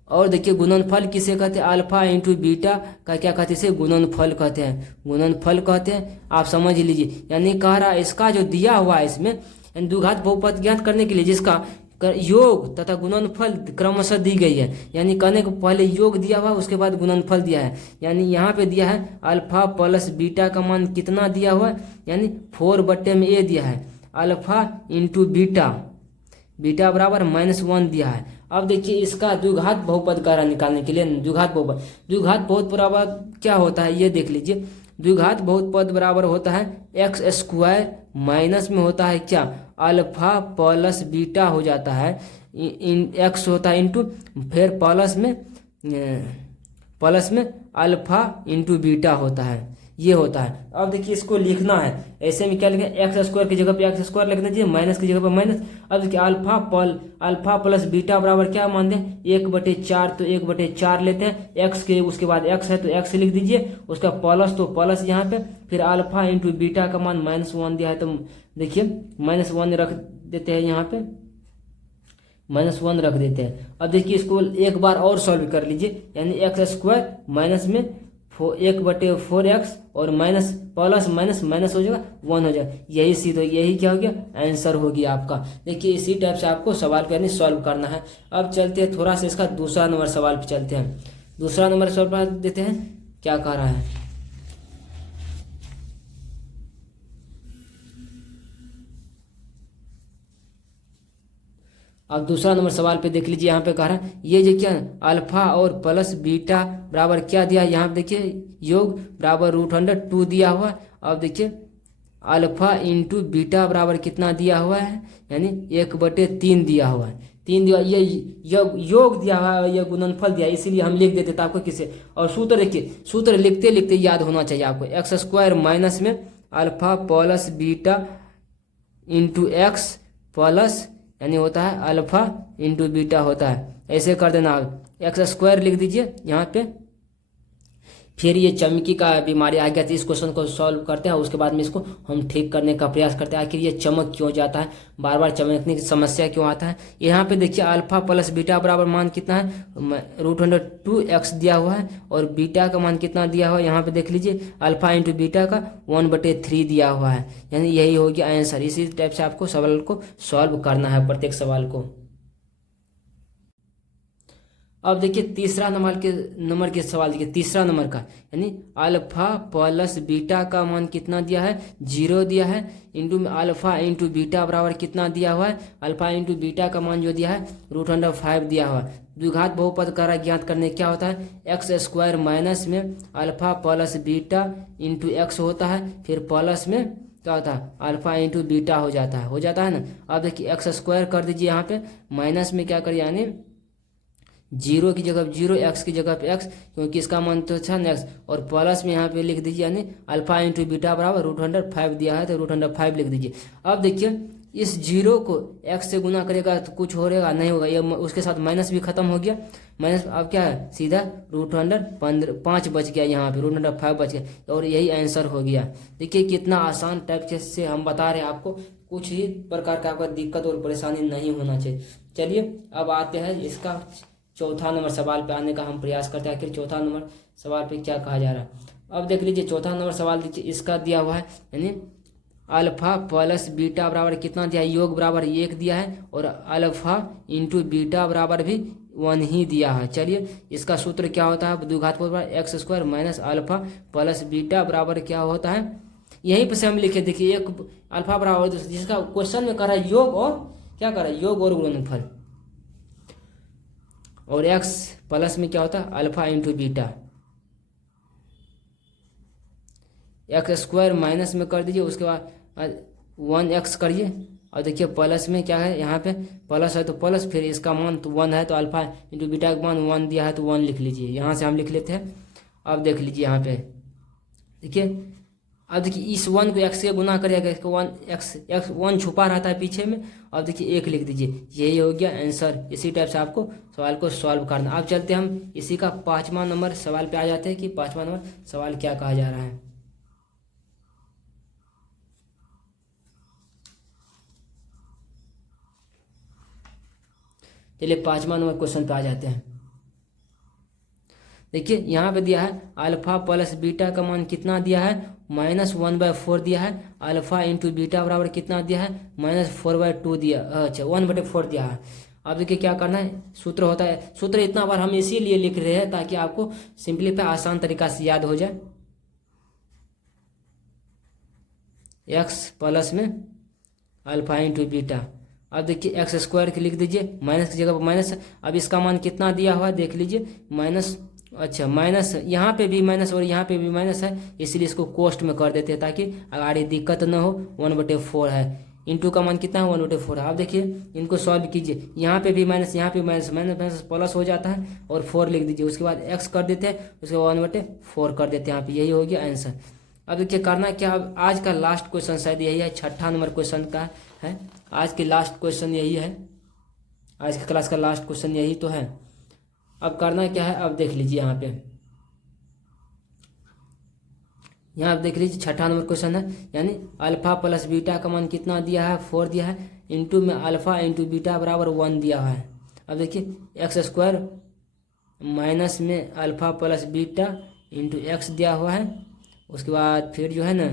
और देखिए गुणनफल किसे कहते हैं, अल्फा इंटू बीटा का क्या कहते हैं, इसे गुणनफल कहते हैं, गुणनफल कहते हैं, आप समझ लीजिए। यानी कह रहा इसका जो दिया हुआ है इसमें द्विघात बहुपद ज्ञात करने के लिए जिसका योग तथा गुणनफल क्रमशः दी गई है, यानी कहने को पहले योग दिया हुआ उसके बाद गुणनफल दिया है, यानी यहाँ पे दिया है अल्फा प्लस बीटा का मान कितना दिया हुआ है, यानी 4/A दिया है, अल्फा इंटू बीटा, बीटा बराबर -1 दिया है। अब देखिए इसका द्विघात बहुपद कार्य निकालने के लिए द्विघात बहुपद बराबर क्या होता है, ये देख लीजिए। द्विघात बहुपद बराबर होता है x² माइनस में होता है क्या, अल्फा प्लस बीटा हो जाता है, x होता है इंटू, फिर प्लस में अल्फा इंटू बीटा होता है, ये होता है। अब देखिए इसको लिखना है, ऐसे में क्या लिखें, x² की जगह पे x² लिख दीजिए, माइनस की जगह पे माइनस। अब देखिए अल्फा प्लस बीटा बराबर क्या मान दें, 1/4, तो 1/4 लेते हैं, x के उसके बाद x है तो x लिख दीजिए, उसका प्लस तो प्लस यहाँ पे, फिर अल्फा इंटू बीटा का मान -1 दिया है, तो देखिए -1 रख देते हैं, यहाँ पे -1 रख देते हैं। अब देखिए इसको एक बार और सॉल्व कर लीजिए, यानी x² माइनस में 1/4x और माइनस प्लस माइनस हो जाएगा 1 हो जाएगा, यही सीधा यही क्या हो गया, आंसर हो गया आपका। देखिए इसी टाइप से आपको सवाल को यानी सॉल्व करना है। अब चलते हैं थोड़ा सा इसका दूसरा नंबर सवाल पे चलते हैं, दूसरा नंबर सवाल देते हैं, क्या कह रहा है। अब दूसरा नंबर सवाल पे देख लीजिए, यहाँ पे कह रहा है ये जो क्या अल्फा और प्लस बीटा बराबर क्या दिया है, यहाँ पे देखिए योग बराबर √2 दिया हुआ है। अब देखिए अल्फा इंटू बीटा बराबर कितना दिया हुआ है, यानी 1/3 दिया हुआ है, 3 दिया, ये योग दिया हुआ है, ये गुणनफल दिया है, इसीलिए हम लिख देते थे आपको किसे। और सूत्र देखिए, सूत्र लिखते लिखते याद होना चाहिए आपको, x² माइनस में alpha plus beta into x plus यानी होता है अल्फा इंटू बीटा होता है, ऐसे कर देना आप, x² लिख दीजिए यहाँ पे। फिर ये चमकी का बीमारी आ गया, तो इस क्वेश्चन को सॉल्व करते हैं, उसके बाद में इसको हम ठीक करने का प्रयास करते हैं, आखिर ये चमक क्यों जाता है, बार बार चमकने की समस्या क्यों आता है। यहाँ पे देखिए अल्फा प्लस बीटा बराबर मान कितना है, √2x दिया हुआ है, और बीटा का मान कितना दिया हुआ है, यहाँ पे देख लीजिए अल्फा इंटू बीटा का 1/3 दिया हुआ है, यानी यही हो गया आंसर। इसी टाइप से आपको सवाल को सॉल्व करना है, प्रत्येक सवाल को। अब देखिए तीसरा नंबर के सवाल देखिए, तीसरा नंबर का, यानी अल्फा प्लस बीटा का मान कितना दिया है, 0 दिया है, इंटू में अल्फा इंटू बीटा बराबर कितना दिया हुआ है, अल्फा इंटू बीटा का मान जो दिया है √5 दिया हुआ है। द्विघात बहुपद कार्य ज्ञात करने क्या होता है, x² माइनस में alpha plus beta into x होता है, फिर प्लस में क्या होता है, अल्फा इंटू बीटा हो जाता है ना। अब देखिए x² कर दीजिए यहाँ पे, माइनस में क्या करिए, यानी जीरो की जगह जीरो, एक्स की जगह पे एक्स, क्योंकि इसका मान तो था एक्स, और प्लस में यहाँ पे लिख दीजिए यानी अल्फा इंटू बीटा बराबर √105 दिया है तो √105 लिख दीजिए। अब देखिए इस जीरो को एक्स से गुना करेगा तो कुछ हो रहेगा नहीं होगा, ये उसके साथ माइनस भी खत्म हो गया, माइनस अब क्या है सीधा √105 बच गया, यहाँ पे √105 बच गया और यही आंसर हो गया। देखिए कितना आसान टाइप से हम बता रहे हैं आपको, कुछ ही प्रकार का आपका दिक्कत और परेशानी नहीं होना चाहिए। चलिए अब आते हैं इसका चौथा नंबर सवाल पे आने का हम प्रयास करते हैं, आखिर चौथा नंबर सवाल पे क्या कहा जा रहा है। अब देख लीजिए चौथा नंबर सवाल दीजिए, इसका दिया हुआ है यानी अल्फा प्लस बीटा बराबर कितना दिया है, योग बराबर 1 दिया है और अल्फा इंटू बीटा बराबर भी 1 ही दिया है। चलिए इसका सूत्र क्या होता है, द्विघात x² minus alpha plus beta बराबर क्या होता है, यहीं पर से हम लिखे देखिए एक अल्फा बराबर जिसका क्वेश्चन में कर रहा है योग और क्या कर रहा है, योग और गुणनफल, और x प्लस में क्या होता है alpha into beta, x² minus में कर दीजिए, उसके बाद 1x करिए और देखिए प्लस में क्या है, यहाँ पे प्लस है तो प्लस, फिर इसका मान तो 1 है तो अल्फा इंटू बीटा का मान 1 दिया है तो 1 लिख लीजिए, यहाँ से हम लिख लेते हैं। अब देख लीजिए यहाँ पे देखिए, अब देखिए इस 1 को x से गुना करिएगा, इसको 1 छुपा रहता है पीछे में, अब देखिए 1 लिख दीजिए, यही हो गया आंसर। इसी टाइप से आपको सवाल को सॉल्व करना। अब चलते हम इसी का 5वां नंबर सवाल पे आ जाते हैं कि 5वां नंबर सवाल क्या कहा जा रहा है। चलिए 5वां नंबर क्वेश्चन पे आ जाते हैं। देखिए यहाँ पे दिया है अल्फा प्लस बीटा का मान कितना दिया है, -1/4 दिया है, अल्फा इंटू बीटा बराबर कितना दिया है, -4/2 दिया, अच्छा 1/4 दिया है। अब देखिए क्या करना है, सूत्र होता है, सूत्र इतना बार हम इसीलिए लिख रहे हैं ताकि आपको सिंपलीफाई आसान तरीका से याद हो जाए। एक्स प्लस में अल्फा इंटू बीटा, अब देखिए x² के लिख दीजिए, माइनस की जगह पर माइनस, अब इसका मान कितना दिया हुआ है देख लीजिए, माइनस, अच्छा माइनस यहाँ पे भी माइनस और यहाँ पे भी माइनस है, इसलिए इसको कोष्ट में कर देते हैं ताकि आगे दिक्कत न हो। 1/4 है, इंटू का मान कितना है 1/4 है। अब देखिए इनको सॉल्व कीजिए, यहाँ पे भी माइनस, यहाँ पे माइनस, माइनस माइनस प्लस हो जाता है और 4 लिख दीजिए, उसके बाद x कर देते हैं, उसके बाद 1/4 कर देते हैं, यहाँ पे यही हो गया आंसर। अब देखिए करना क्या, अब आज का लास्ट क्वेश्चन शायद यही है, 6ठा नंबर क्वेश्चन का है, आज की लास्ट क्वेश्चन यही है, आज की क्लास का लास्ट क्वेश्चन यही तो है। अब करना क्या है, अब देख लीजिए यहाँ पे, यहाँ आप देख लीजिए 6ठा नंबर क्वेश्चन है, यानी अल्फा प्लस बीटा का मान कितना दिया है 4 दिया है, इंटू में अल्फा इंटू बीटा बराबर 1 दिया है। अब देखिए x² माइनस में alpha plus beta into x दिया हुआ है, उसके बाद फिर जो है ना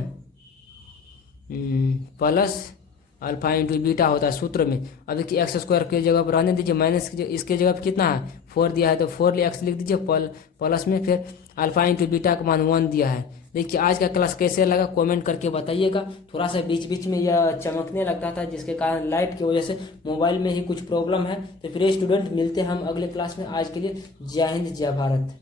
प्लस अल्फा इंटू बीटा होता है सूत्र में। अब देखिए x² के जगह पर रहने दीजिए, माइनस इसके जगह पर कितना है 4 दिया है तो 4 x लिख दीजिए, प्लस में फिर अल्फा इंटू बीटा का मान 1 दिया है। देखिए आज का क्लास कैसे लगा कमेंट करके बताइएगा। थोड़ा सा बीच बीच में यह चमकने लगता था जिसके कारण लाइट की वजह से मोबाइल में ही कुछ प्रॉब्लम है। तो फिर स्टूडेंट मिलते हैं हम अगले क्लास में, आज के लिए जय हिंद जय भारत।